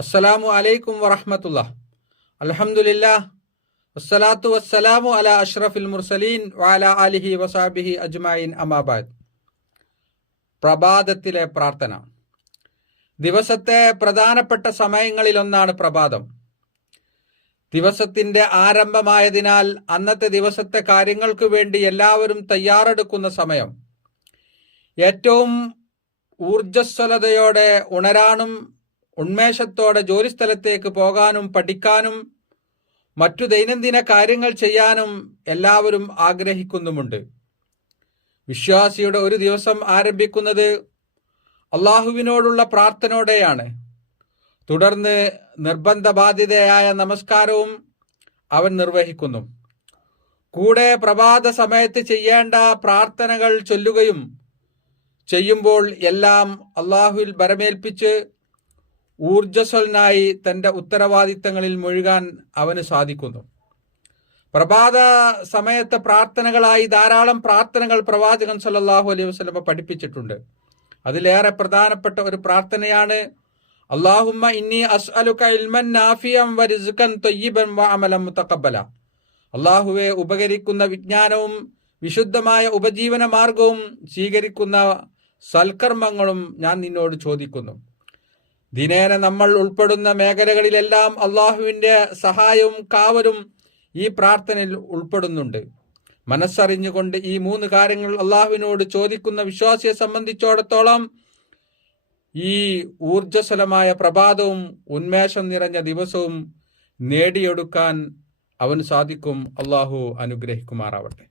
അസ്സലാമു അലൈക്കും വറഹമത്തുള്ള. അലഹമുല്ല വസ്സലാത്തു വസ്സലാമു അല അഷ്റഫിൽ മുർസലീൻ വാല അലിഹി വസാബിഹി അജ്മായിൻ അമാബാദ് പ്രഭാതത്തിലെ പ്രാർത്ഥന. ദിവസത്തെ പ്രധാനപ്പെട്ട സമയങ്ങളിലൊന്നാണ് പ്രഭാതം. ദിവസത്തിന്റെ ആരംഭമായതിനാൽ അന്നത്തെ ദിവസത്തെ കാര്യങ്ങൾക്ക് വേണ്ടി എല്ലാവരും തയ്യാറെടുക്കുന്ന സമയം. ഏറ്റവും ഊർജസ്വലതയോടെ ഉണരാനും ഉന്മേഷത്തോടെ ജോലിസ്ഥലത്തേക്ക് പോകാനും പഠിക്കാനും മറ്റു ദൈനംദിന കാര്യങ്ങൾ ചെയ്യാനും എല്ലാവരും ആഗ്രഹിക്കുന്നുമുണ്ട്. വിശ്വാസിയുടെ ഒരു ദിവസം ആരംഭിക്കുന്നത് അള്ളാഹുവിനോടുള്ള പ്രാർത്ഥനയോടെയാണ്. തുടർന്ന് നിർബന്ധ ബാധ്യതയായ നമസ്കാരവും അവൻ നിർവഹിക്കുന്നു. കൂടെ പ്രഭാത സമയത്ത് ചെയ്യേണ്ട പ്രാർത്ഥനകൾ ചൊല്ലുകയും ചെയ്യുമ്പോൾ എല്ലാം അള്ളാഹുവിൽ ബരമേൽപ്പിച്ച് ഊർജസ്വലനായി തന്റെ ഉത്തരവാദിത്തങ്ങളിൽ മുഴുകാൻ അവന് സാധിക്കുന്നു. പ്രഭാത സമയത്തെ പ്രാർത്ഥനകളായി ധാരാളം പ്രാർത്ഥനകൾ പ്രവാചകൻ സല്ലാഹു അലൈഹി വസ്ലമ പഠിപ്പിച്ചിട്ടുണ്ട്. അതിലേറെ പ്രധാനപ്പെട്ട ഒരു പ്രാർത്ഥനയാണ് അള്ളാഹുമ്മ ഇന്നി അസ്അലുക ഇൽമൻ നാഫിയം വ റിസ്കൻ ത്വയ്യിബൻ വ അമലൻ മുതഖബ്ബല അള്ളാഹുവെ ഉപകരിക്കുന്ന വിജ്ഞാനവും വിശുദ്ധമായ ഉപജീവന മാർഗവും സ്വീകരിക്കുന്ന സൽക്കർമ്മങ്ങളും ഞാൻ നിന്നോട് ചോദിക്കുന്നു. ദിനേന നമ്മൾ ഉൾപ്പെടുന്ന മേഖലകളിലെല്ലാം അള്ളാഹുവിന്റെ സഹായവും കാവലും ഈ പ്രാർത്ഥനയിൽ ഉൾപ്പെടുന്നുണ്ട്. മനസ്സറിഞ്ഞുകൊണ്ട് ഈ മൂന്ന് കാര്യങ്ങൾ അള്ളാഹുവിനോട് ചോദിക്കുന്ന വിശ്വാസിയെ സംബന്ധിച്ചിടത്തോളം ഈ ഊർജസ്വലമായ പ്രഭാതവും ഉന്മേഷം നിറഞ്ഞ ദിവസവും നേടിയെടുക്കാൻ അവന് സാധിക്കും. അള്ളാഹു അനുഗ്രഹിക്കുമാറാവട്ടെ.